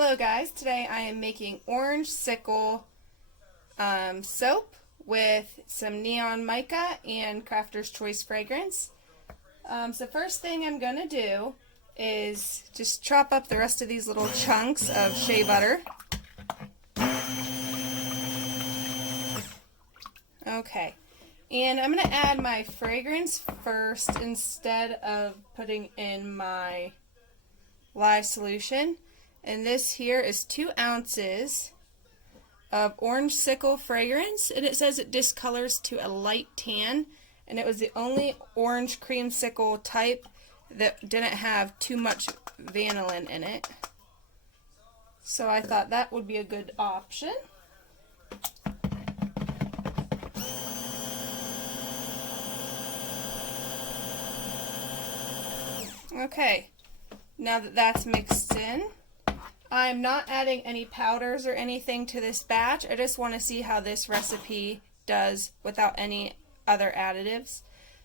Hello guys, today I am making orange sickle soap with some neon mica and Crafter's Choice fragrance. So first thing I'm going to do is just chop up the rest of these little chunks of shea butter. Okay, and I'm going to add my fragrance first instead of putting in my lye solution. And this here is 2 ounces of orange sickle fragrance, and it says it discolors to a light tan, and it was the only orange creamsicle type that didn't have too much vanillin in it. So I thought that would be a good option. Okay, now that that's mixed in, I'm not adding any powders or anything to this batch. I just want to see how this recipe does without any other additives.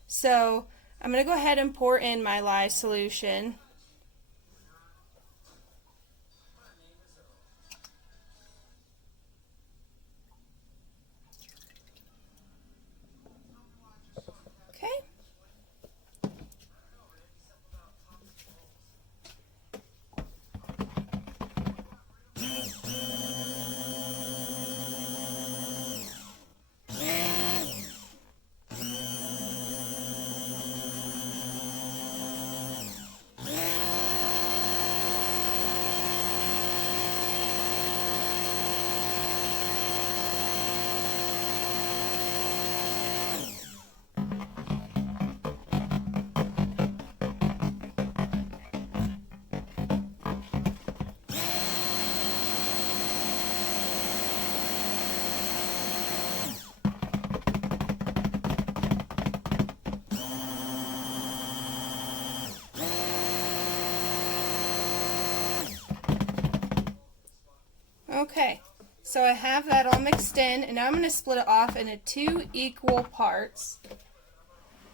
So I'm going to go ahead and pour in my lye solution. Okay. Okay, so I have that all mixed in, and now I'm going to split it off into 2 equal parts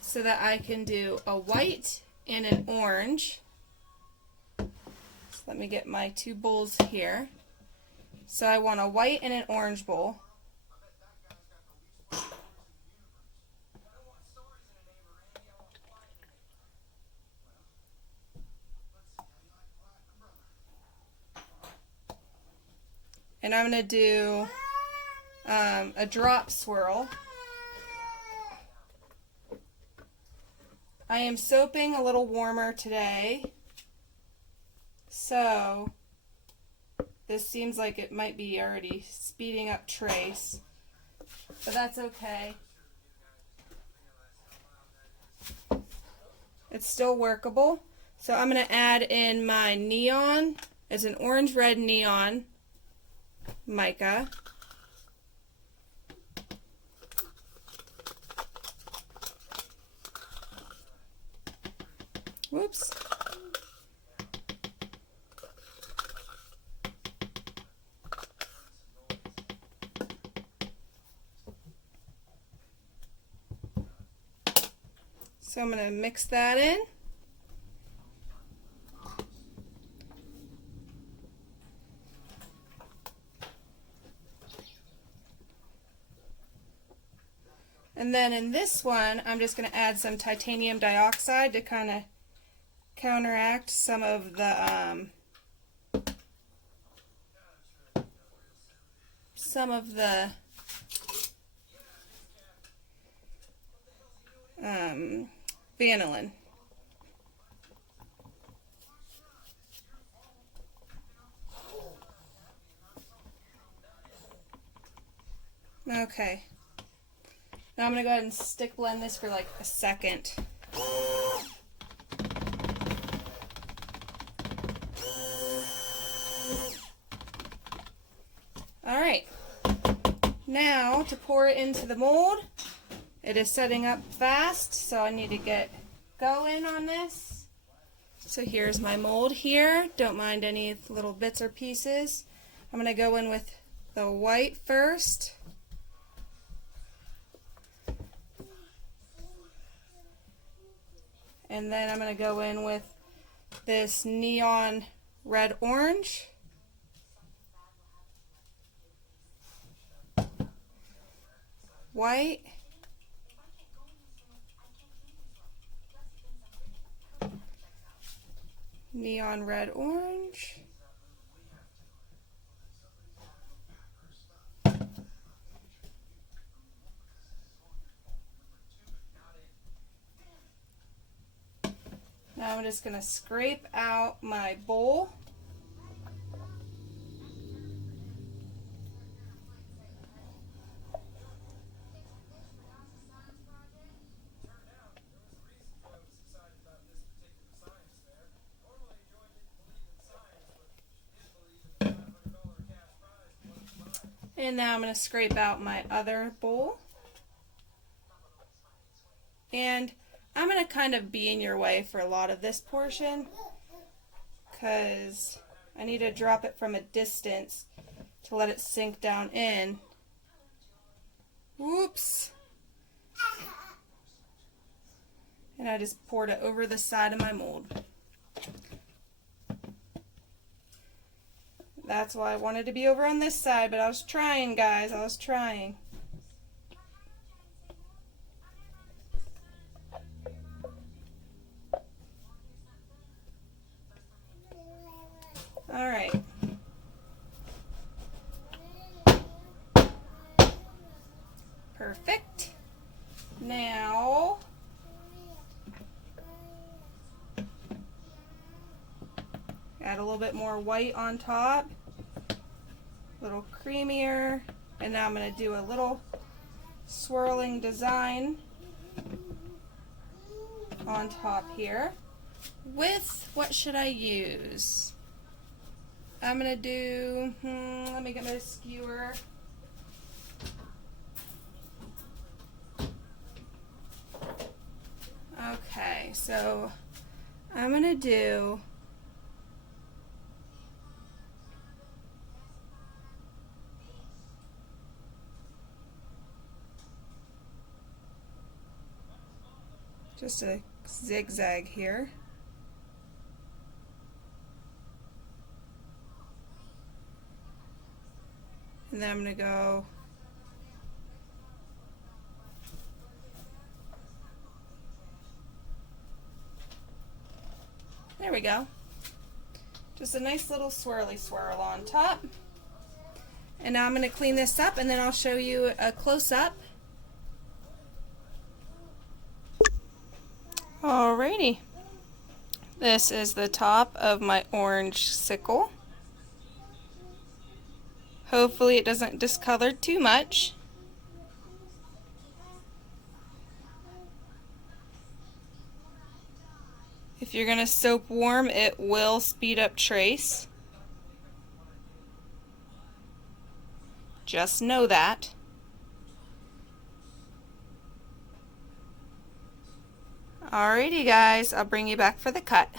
so that I can do a white and an orange. So let me get my 2 bowls here. So I want a white and an orange bowl. And I'm going to do a drop swirl. I am soaping a little warmer today, so this seems like it might be already speeding up trace, but that's okay. It's still workable. So I'm going to add in my neon. It's an orange-red neon mica. Whoops. So I'm going to mix that in. And then in this one, I'm just going to add some titanium dioxide to kind of counteract some of the vanillin. Okay. Now I'm going to go ahead and stick blend this for like a second. Alright. Now to pour it into the mold. It is setting up fast, so I need to get going on this. So here's my mold here. Don't mind any little bits or pieces. I'm going to go in with the white first. And then I'm going to go in with this neon red orange. white. Neon red orange. Now I'm just going to scrape out my bowl. And now I'm going to scrape out my other bowl. And I'm going to kind of be in your way for a lot of this portion because I need to drop it from a distance to let it sink down in. Whoops. And I just poured it over the side of my mold. That's why I wanted to be over on this side, but I was trying, guys. I was trying. All right. Perfect. Now, add a little bit more white on top. A little creamier. And now I'm going to do a little swirling design on top here. With, what should I use? I'm going to do, let me get my skewer. Okay, so I'm going to do just a zigzag here. And then I'm going to go there we go. Just a nice little swirly swirl on top. And now I'm going to clean this up and then I'll show you a close-up. Alrighty. This is the top of my orange sickle. Hopefully it doesn't discolor too much. If you're going to soap warm, it will speed up trace. Just know that. Alrighty guys, I'll bring you back for the cut.